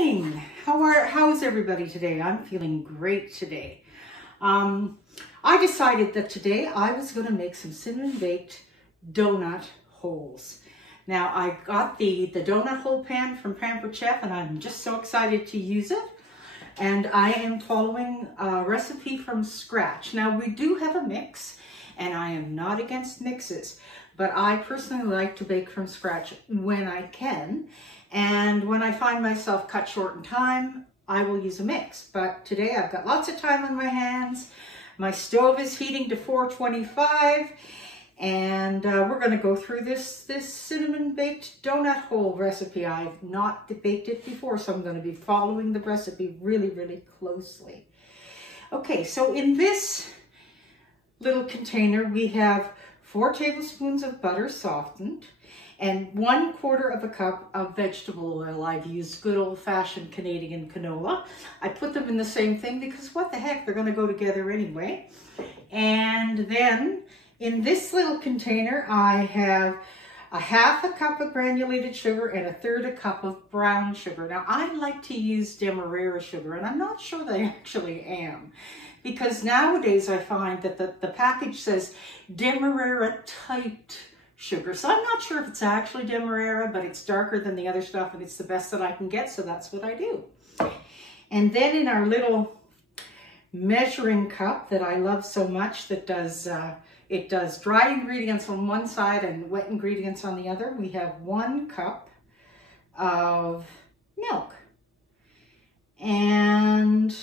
morning. How's everybody today? I'm feeling great today. I decided that today I was going to make some cinnamon baked donut holes. Now I got the donut hole pan from Pampered Chef, and I'm just so excited to use it. And I am following a recipe from scratch. Now we do have a mix, and I am not against mixes, but I personally like to bake from scratch when I can. And when I find myself cut short in time, I will use a mix. But today I've got lots of time on my hands. My stove is heating to 425, and we're going to go through this cinnamon baked donut hole recipe. I've not baked it before, so I'm going to be following the recipe really, really closely. Okay, so in this little container, we have 4 tablespoons of butter softened, and 1/4 cup of vegetable oil. I've used good old-fashioned Canadian canola. I put them in the same thing because what the heck, they're going to go together anyway. And then in this little container, I have 1/2 cup of granulated sugar and 1/3 cup of brown sugar. Now, I like to use Demerara sugar, and I'm not sure that I actually am, because nowadays I find that the package says Demerara typed sugar. So I'm not sure if it's actually Demerara, but it's darker than the other stuff, and it's the best that I can get, so that's what I do. And then in our little measuring cup that I love so much, that does it does dry ingredients on one side and wet ingredients on the other, we have 1 cup of milk. And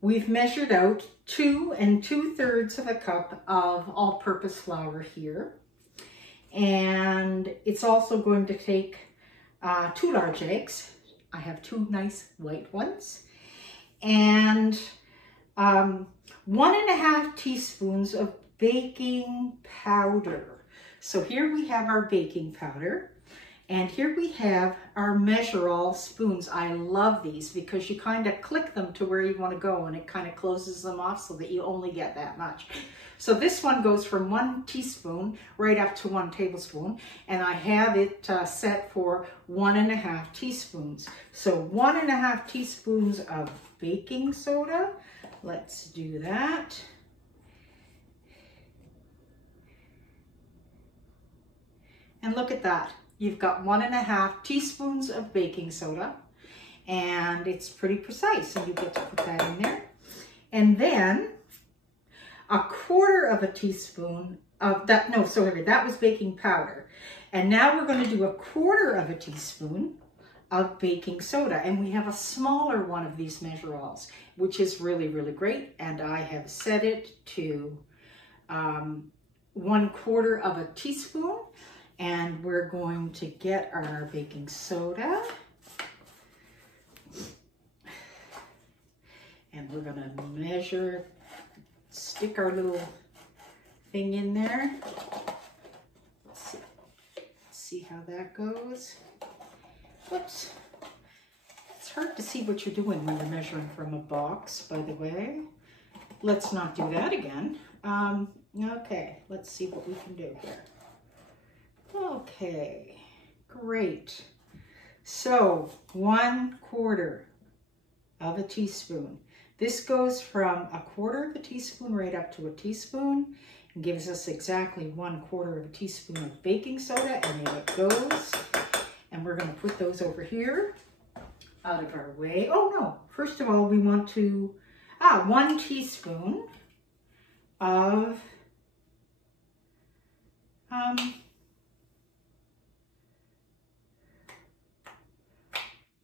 we've measured out 2 2/3 cup of all-purpose flour here. And it's also going to take 2 large eggs. I have 2 nice white ones. And 1.5 teaspoons of baking powder. So here we have our baking powder. And here we have our measure-all spoons. I love these because you kind of click them to where you want to go, and it kind of closes them off so that you only get that much. So this one goes from 1 teaspoon right up to 1 tablespoon, and I have it set for 1.5 teaspoons. So 1.5 teaspoons of baking soda. Let's do that. And look at that. You've got 1.5 teaspoons of baking soda, and it's pretty precise, so you get to put that in there. And then 1/4 teaspoon of that, no, sorry, that was baking powder. And now we're going to do 1/4 teaspoon of baking soda, and we have a smaller one of these measure-alls, which is really, really great. And I have set it to 1/4 teaspoon. And we're going to get our baking soda, and we're going to measure, stick our little thing in there. Let's see how that goes. Whoops. It's hard to see what you're doing when you're measuring from a box, by the way. Let's not do that again. Okay, let's see what we can do here. Okay, great. So 1/4 teaspoon. This goes from 1/4 teaspoon right up to a teaspoon, and gives us exactly 1/4 teaspoon of baking soda, and there it goes. And we're going to put those over here out of our way. Oh no, first of all, we want to, 1 teaspoon of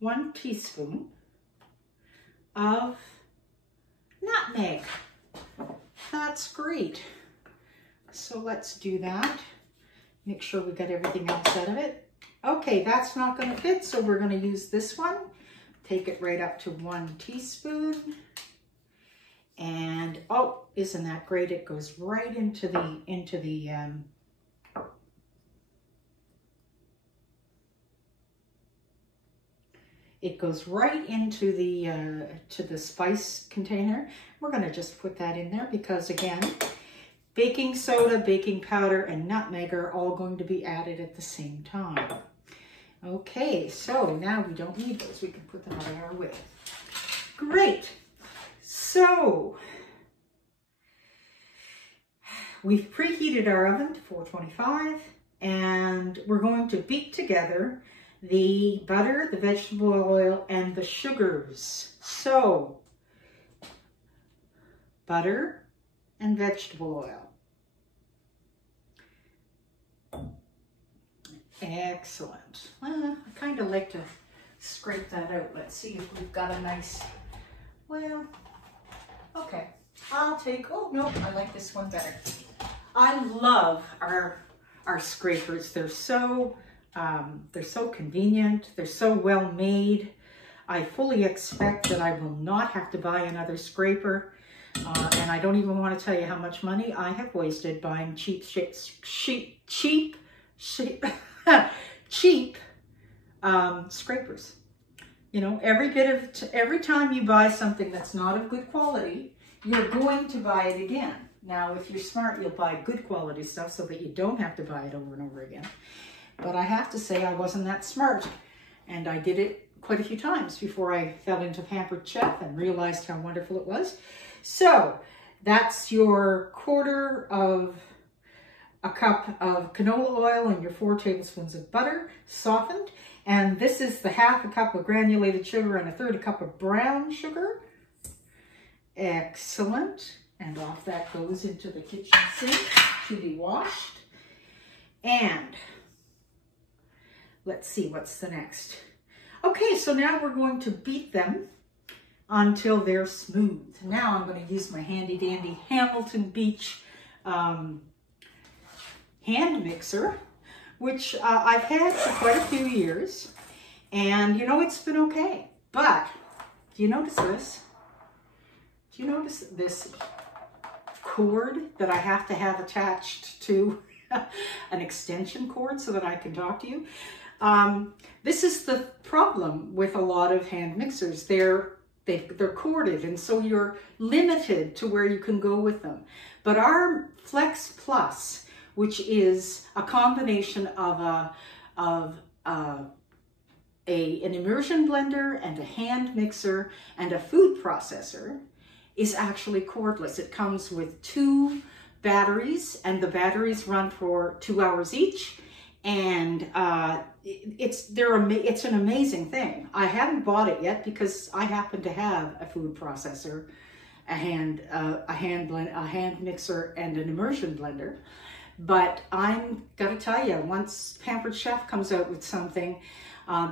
1 teaspoon of nutmeg. That's great. So let's do that. Make sure we got everything else out of it. Okay, that's not going to fit, so we're going to use this one. Take it right up to 1 teaspoon. And oh, isn't that great? It goes right into the to the spice container. We're going to just put that in there because, again, baking soda, baking powder, and nutmeg are all going to be added at the same time. Okay, so now we don't need those. We can put them out of our way. Great. So we've preheated our oven to 425, and we're going to beat together the butter, the vegetable oil, and the sugars. So butter and vegetable oil. Excellent. Well, I kind of like to scrape that out. Let's see if we've got a nice, well, okay. I'll take, oh no, I like this one better. I love our scrapers. They're so convenient. They're so well made. I fully expect that I will not have to buy another scraper. And I don't even want to tell you how much money I have wasted buying cheap scrapers. You know, every time you buy something that's not of good quality, you're going to buy it again. Now, if you're smart, you'll buy good quality stuff so that you don't have to buy it over and over again. But I have to say I wasn't that smart, and I did it quite a few times before I fell into Pampered Chef and realized how wonderful it was. So that's your quarter of a cup of canola oil and your 4 tablespoons of butter, softened. And this is the half a cup of granulated sugar and a 1/3 cup of brown sugar. Excellent. And off that goes into the kitchen sink to be washed. And let's see, what's the next? Okay, so now we're going to beat them until they're smooth. Now I'm going to use my handy dandy Hamilton Beach hand mixer, which I've had for quite a few years, and you know, it's been okay. But do you notice this? Do you notice this cord that I have to have attached to an extension cord so that I can talk to you? This is the problem with a lot of hand mixers. They're corded, and so you're limited to where you can go with them. But our Flex Plus, which is a combination of an immersion blender and a hand mixer and a food processor, is actually cordless. It comes with 2 batteries, and the batteries run for 2 hours each. And it's an amazing thing. I haven't bought it yet because I happen to have a food processor, a hand mixer, and an immersion blender. But I'm gonna tell you, once Pampered Chef comes out with something,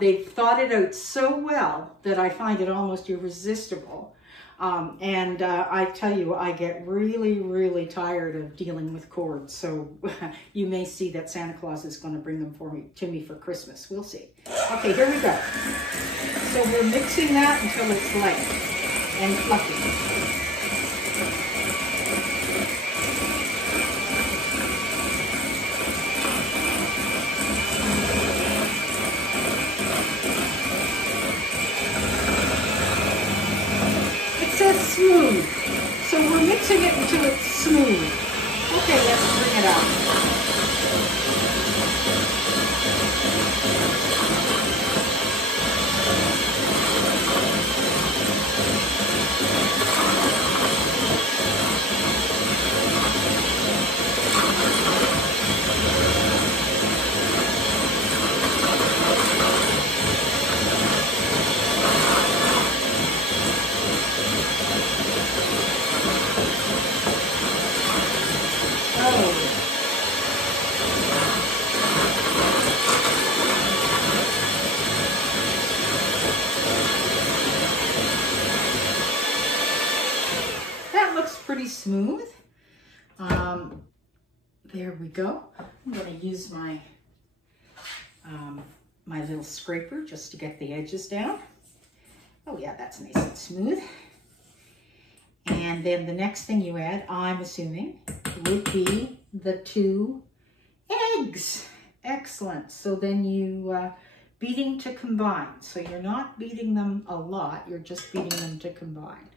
they've thought it out so well that I find it almost irresistible. I tell you, I get really, really tired of dealing with cords. So you may see that Santa Claus is going to bring them to me for Christmas. We'll see. Okay, here we go. So we're mixing that until it's light and fluffy. Smooth. So we're mixing it until it's smooth. Okay, let's bring it out. Pretty smooth. There we go. I'm going to use my my little scraper just to get the edges down. Oh yeah, that's nice and smooth. And then the next thing you add, I'm assuming, would be the 2 eggs. Excellent. So then you beating to combine. So you're not beating them a lot, you're just beating them to combine.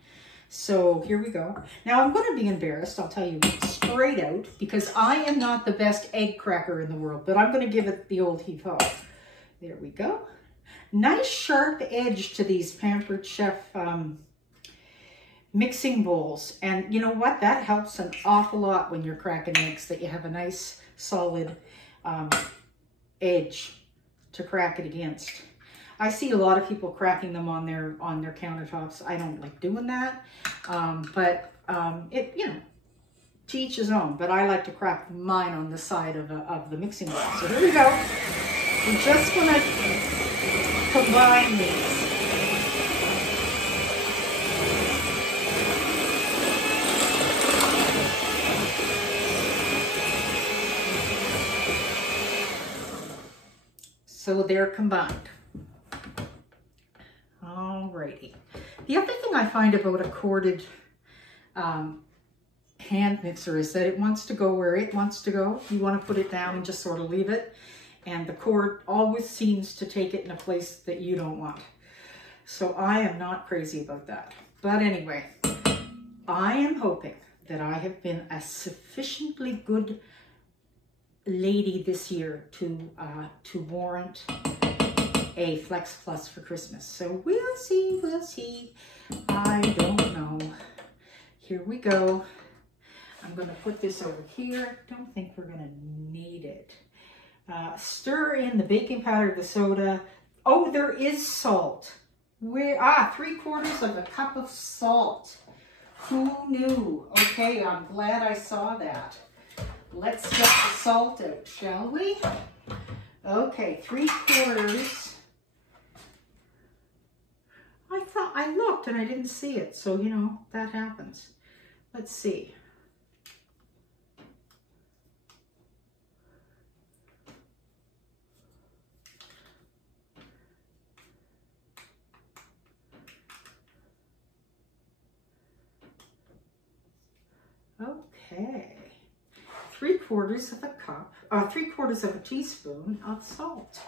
So here we go. Now I'm going to be embarrassed, I'll tell you straight out, because I am not the best egg cracker in the world, but I'm going to give it the old heave-ho. There we go. Nice sharp edge to these Pampered Chef mixing bowls. And you know what? That helps an awful lot when you're cracking eggs, that you have a nice solid edge to crack it against. I see a lot of people cracking them on their countertops. I don't like doing that, but it, you know, to each his own. But I like to crack mine on the side of the mixing bowl. So here we go. We're just gonna combine these. So they're combined. Alrighty. The other thing I find about a corded hand mixer is that it wants to go where it wants to go. You want to put it down and just sort of leave it. And the cord always seems to take it in a place that you don't want. So I am not crazy about that. But anyway, I am hoping that I have been a sufficiently good lady this year to warrant a Flex Plus for Christmas. So we'll see, we'll see. I don't know. Here we go. I'm going to put this over here. Don't think we're going to need it. Stir in the baking powder, the soda. Oh, there is salt. Where? 3/4 of a cup of salt. Who knew? Okay, I'm glad I saw that. Let's get the salt out, shall we? Okay, 3/4. I thought I looked and I didn't see it, so you know, that happens. Let's see. Okay, 3/4 of a cup, 3/4 of a teaspoon of salt.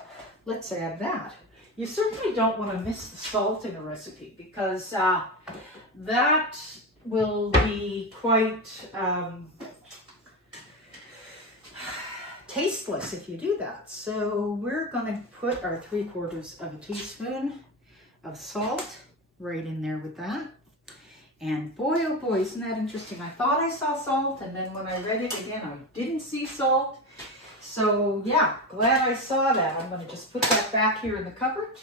Let's add that. You certainly don't want to miss the salt in a recipe because that will be quite tasteless if you do that. So we're going to put our 3/4 of a teaspoon of salt right in there with that. And boy, oh boy, isn't that interesting? I thought I saw salt, and then when I read it again, I didn't see salt. So yeah, glad I saw that. I'm going to just put that back here in the cupboard.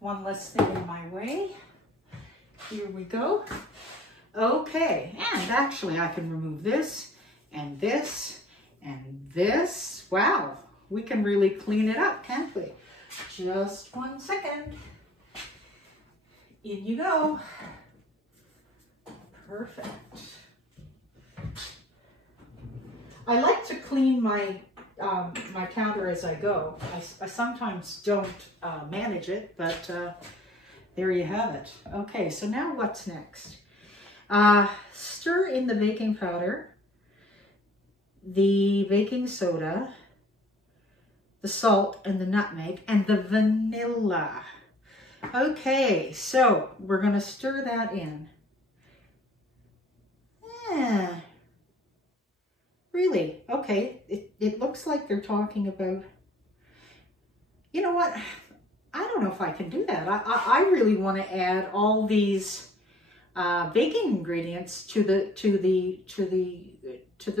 One less thing in my way. Here we go. Okay, and actually I can remove this and this and this. Wow, we can really clean it up, can't we? Just 1 second. In you go. Perfect. I like to clean my my counter as I go. I sometimes don't manage it, but there you have it. Okay, so now what's next? Stir in the baking powder, the baking soda, the salt and the nutmeg, and the vanilla. Okay, so we're going to stir that in. Really? Okay. It looks like they're talking about, you know what? I don't know if I can do that. I really want to add all these baking ingredients to the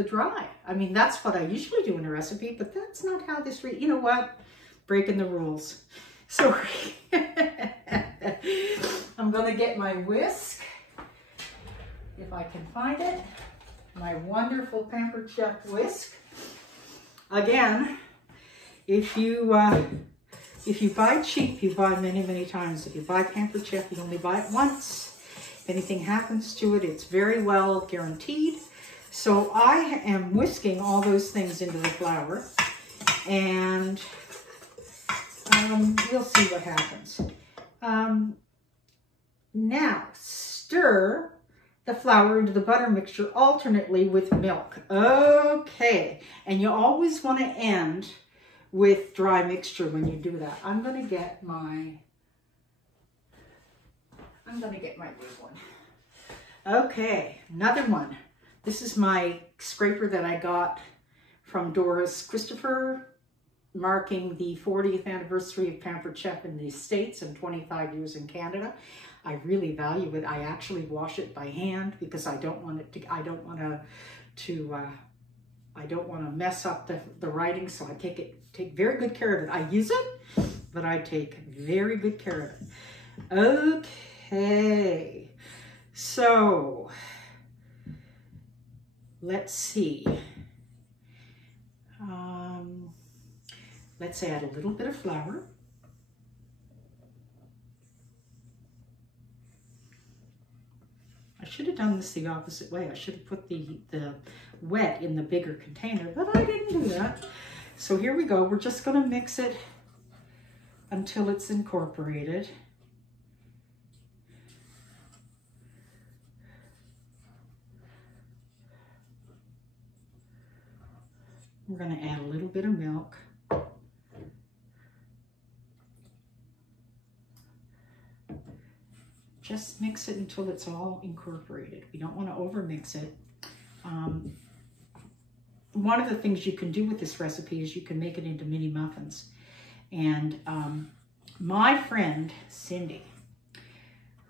dry. I mean, that's what I usually do in a recipe, but that's not how this, you know what? Breaking the rules. Sorry. I'm going to get my whisk, if I can find it. My wonderful Pampered Chef whisk. Again, if you buy cheap, you buy many, many times. If you buy Pampered Chef, you only buy it once. If anything happens to it, it's very well guaranteed. So I am whisking all those things into the flour, and we'll see what happens. Now, stir the flour into the butter mixture alternately with milk. Okay, and you always want to end with dry mixture when you do that. I'm going to get my big one. Okay, another one. This is my scraper that I got from Doris Christopher marking the 40th anniversary of Pampered Chef in the States and 25 years in Canada. I really value it. I actually wash it by hand because I don't want it to, I don't want to mess up the writing, so I take very good care of it. I use it, but I take very good care of it. Okay, so let's see. Let's add a little bit of flour. I should have done this the opposite way. I should have put the wet in the bigger container, but I didn't do that. So here we go. We're just going to mix it until it's incorporated. We're going to add a little bit of milk. Just mix it until it's all incorporated. We don't want to overmix it. One of the things you can do with this recipe is you can make it into mini muffins. And my friend, Cindy,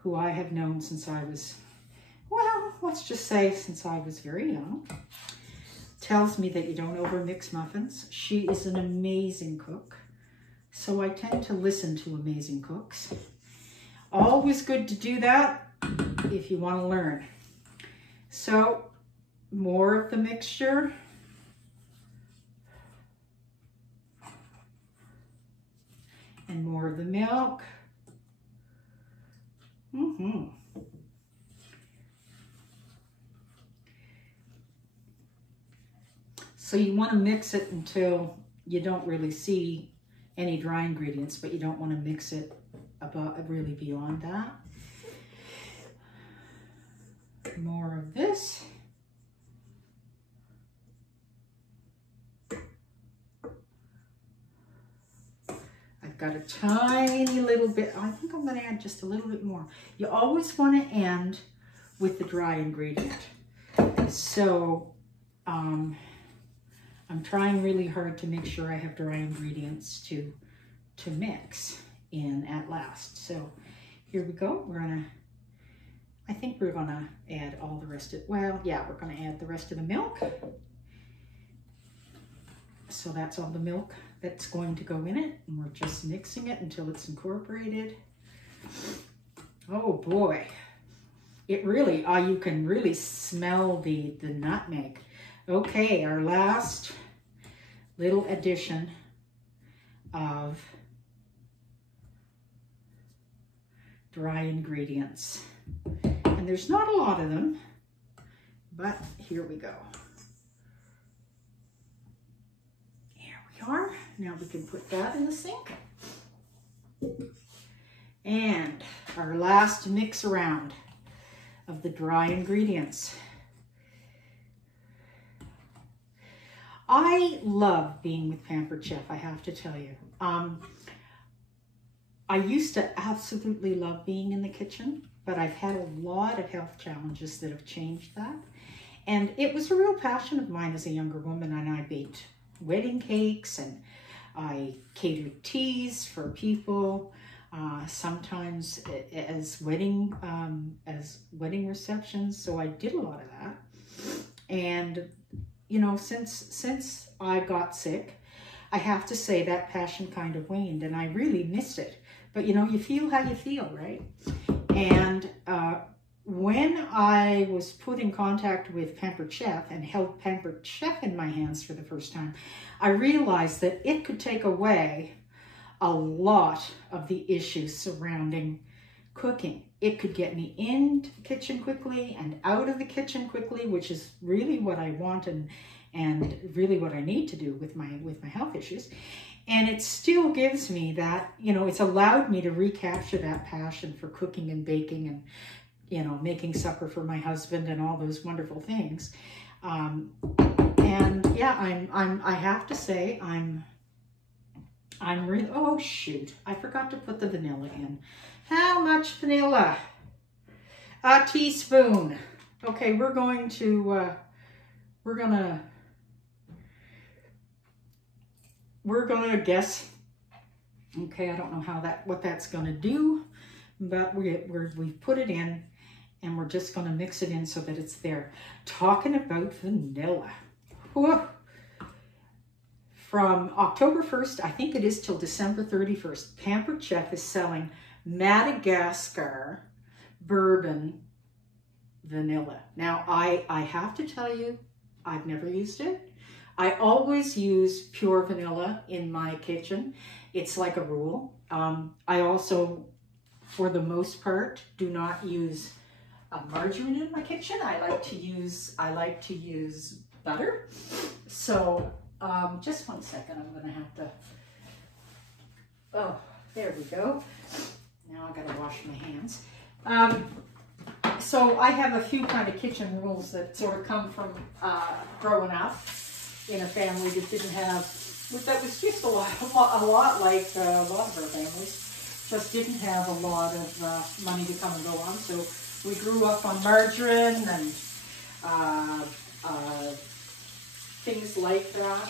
who I have known since I was, well, let's just say since I was very young, tells me that you don't overmix muffins. She is an amazing cook. So I tend to listen to amazing cooks. Always good to do that if you want to learn. So more of the mixture. And more of the milk. So you want to mix it until you don't really see any dry ingredients, but you don't want to mix it really beyond that. More of this. I've got a tiny little bit. I think I'm going to add just a little bit more. You always want to end with the dry ingredient. So I'm trying really hard to make sure I have dry ingredients to mix in at last. So here we go. I think we're gonna add all the rest of, well, yeah, we're gonna add the rest of the milk. So that's all the milk that's going to go in it. And we're just mixing it until it's incorporated. Oh boy. It really, you can really smell the nutmeg. Okay, our last little addition of dry ingredients. And there's not a lot of them, but here we go. Here we are. Now we can put that in the sink. And our last mix around of the dry ingredients. I love being with Pampered Chef, I have to tell you. I used to absolutely love being in the kitchen, but I've had a lot of health challenges that have changed that. And it was a real passion of mine as a younger woman, and I baked wedding cakes and I catered teas for people, sometimes as wedding receptions. So I did a lot of that. And you know, since I got sick, I have to say that passion kind of waned and I really missed it. But you know, you feel how you feel, right? And when I was put in contact with Pampered Chef and held Pampered Chef in my hands for the first time, I realized that it could take away a lot of the issues surrounding cooking. It could get me into the kitchen quickly and out of the kitchen quickly, which is really what I want and really what I need to do with my health issues. And it still gives me that, you know, it's allowed me to recapture that passion for cooking and baking and, you know, making supper for my husband and all those wonderful things. And yeah, I have to say, I'm really, oh shoot, I forgot to put the vanilla in. How much vanilla? A teaspoon. Okay, we're we're gonna guess. Okay, I don't know what that's gonna do, but we've put it in, and we're just gonna mix it in so that it's there. Talking about vanilla. Whew. From October 1st, I think it is, till December 31st, Pampered Chef is selling Madagascar bourbon vanilla. Now, I have to tell you, I've never used it. I always use pure vanilla in my kitchen. It's like a rule. I also, for the most part, do not use margarine in my kitchen. I like to use butter. So just one second, I'm gonna have to, oh, there we go. Now I gotta wash my hands. So I have a few kind of kitchen rules that sort of come from growing up in a family that didn't have, that was just a lot like a lot of our families, just didn't have a lot of money to come and go on. So we grew up on margarine and things like that.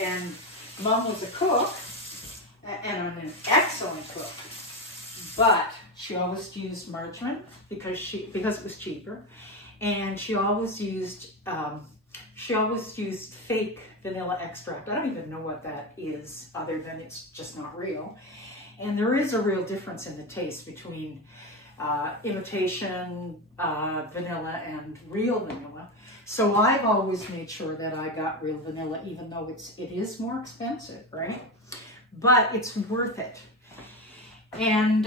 And Mom was a cook, and I'm an excellent cook, but she always used margarine because it was cheaper, and she always used fake vanilla extract. I don't even know what that is, other than it's just not real. And there is a real difference in the taste between imitation vanilla and real vanilla. So I've always made sure that I got real vanilla, even though it is more expensive, right? But it's worth it. And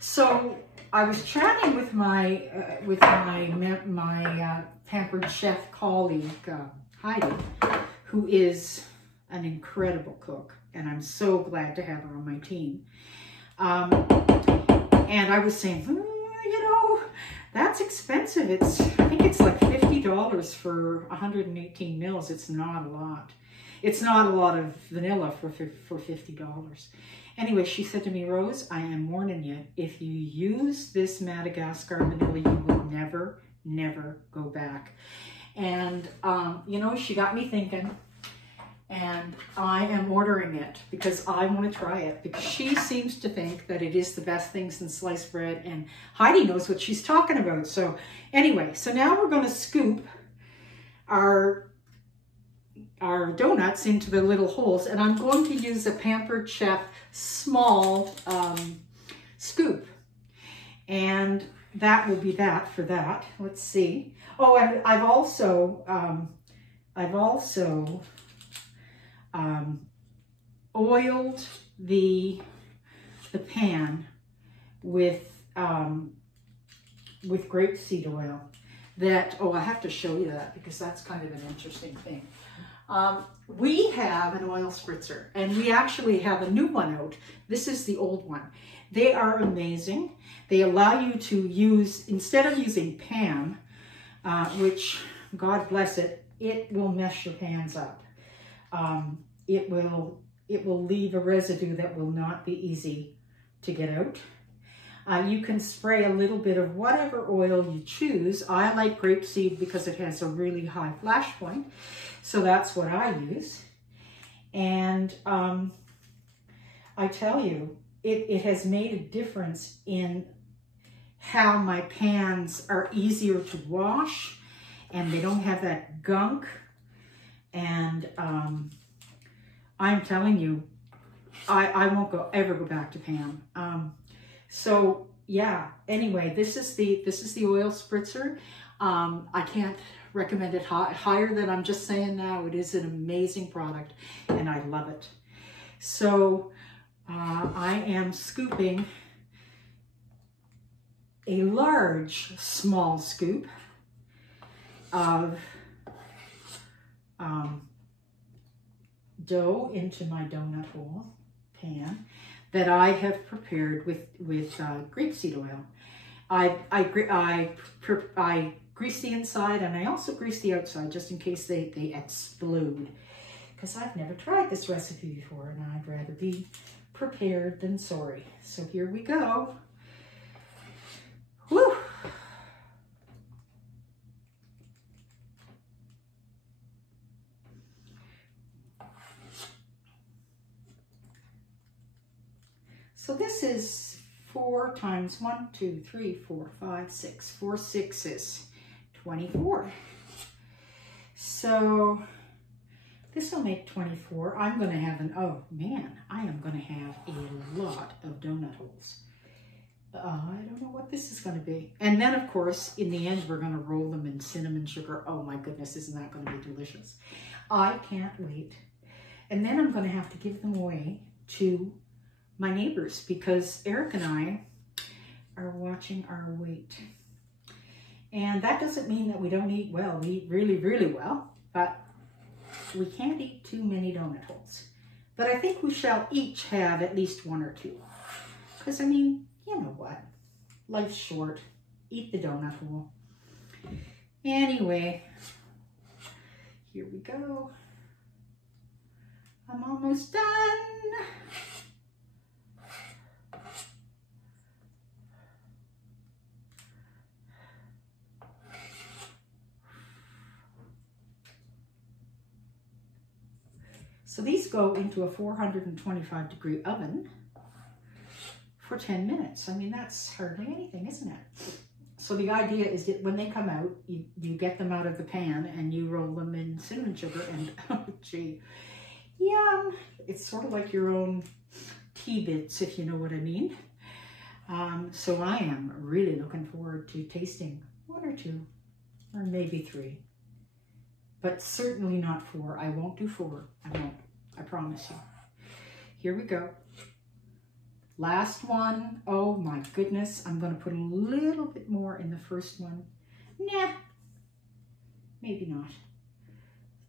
so I was chatting with my Pampered Chef colleague, Heidi, who is an incredible cook, and I'm so glad to have her on my team. And I was saying, you know, that's expensive. I think it's like $50 for 118 mils. It's not a lot. It's not a lot of vanilla for $50. Anyway, she said to me, Rose, I am warning you, if you use this Madagascar vanilla, you will never, never go back. And, you know, she got me thinking, and I am ordering it because I want to try it, because she seems to think that it is the best thing since sliced bread, and Heidi knows what she's talking about. So anyway, so now we're going to scoop our donuts into the little holes, and I'm going to use a Pampered Chef small scoop, and that will be that for that. Let's see. Oh, and I've also oiled the pan with grapeseed oil. I have to show you that because that's kind of an interesting thing. We have an oil spritzer, and we actually have a new one out. This is the old one. They are amazing. They allow you to use, instead of using Pam, which, God bless it, it will mess your pans up. It will leave a residue that will not be easy to get out. You can spray a little bit of whatever oil you choose. I like grapeseed because it has a really high flash point. So that's what I use. And I tell you, it has made a difference in how my pans are easier to wash, and they don't have that gunk. And I'm telling you, I won't ever go back to Pam. So yeah, anyway, this is the oil spritzer. I can't recommend it higher than I'm just saying now. It is an amazing product, and I love it. So I am scooping a large small scoop of dough into my donut hole pan that I have prepared with grapeseed oil. I grease the inside, and I also grease the outside just in case they explode, because I've never tried this recipe before, and I'd rather be prepared than sorry. So here we go. Whew. So this is 4 times 1, 2, 3, 4, 5, 6. 4 sixes, 24. So this will make 24. I'm going to have oh man, I am going to have a lot of donut holes. I don't know what this is going to be. And then, of course, in the end, we're going to roll them in cinnamon sugar. Oh my goodness, isn't that going to be delicious? I can't wait. And then I'm going to have to give them away to my neighbors because Eric and I are watching our weight. And that doesn't mean that we don't eat well. We eat really, really well, but we can't eat too many donut holes. But I think we shall each have at least 1 or 2. Because, I mean, you know what? Life's short. Eat the donut hole. Anyway, here we go. I'm almost done. So these go into a 425 degree oven for 10 minutes. I mean, that's hardly anything, isn't it? So the idea is that when they come out, you get them out of the pan and you roll them in cinnamon sugar and, oh gee, yum. It's sort of like your own tea bits, if you know what I mean. So I am really looking forward to tasting 1 or 2, or maybe 3, but certainly not 4. I won't do 4. I won't. I promise you. Here we go. Last one. Oh my goodness. I'm going to put a little bit more in the first one. Nah, maybe not.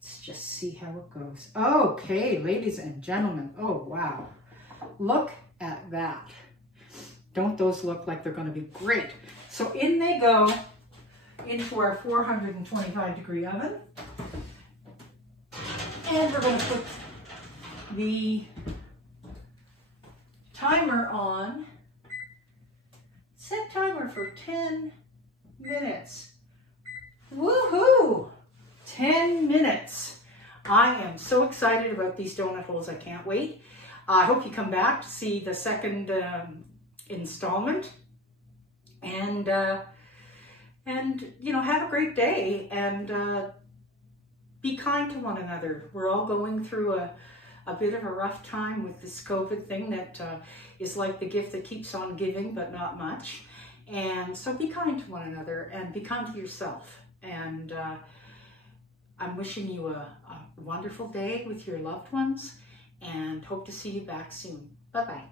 Let's just see how it goes. Okay, ladies and gentlemen. Oh, wow. Look at that. Don't those look like they're going to be great? So in they go into our 425 degree oven. And we're going to put the timer on. Set timer for 10 minutes. Woohoo! 10 minutes. I am so excited about these donut holes. I can't wait. I hope you come back to see the second installment. And you know, have a great day and be kind to one another. We're all going through a bit of a rough time with this COVID thing that is like the gift that keeps on giving, but not much. And so be kind to one another and be kind to yourself. And I'm wishing you a wonderful day with your loved ones and hope to see you back soon. Bye-bye.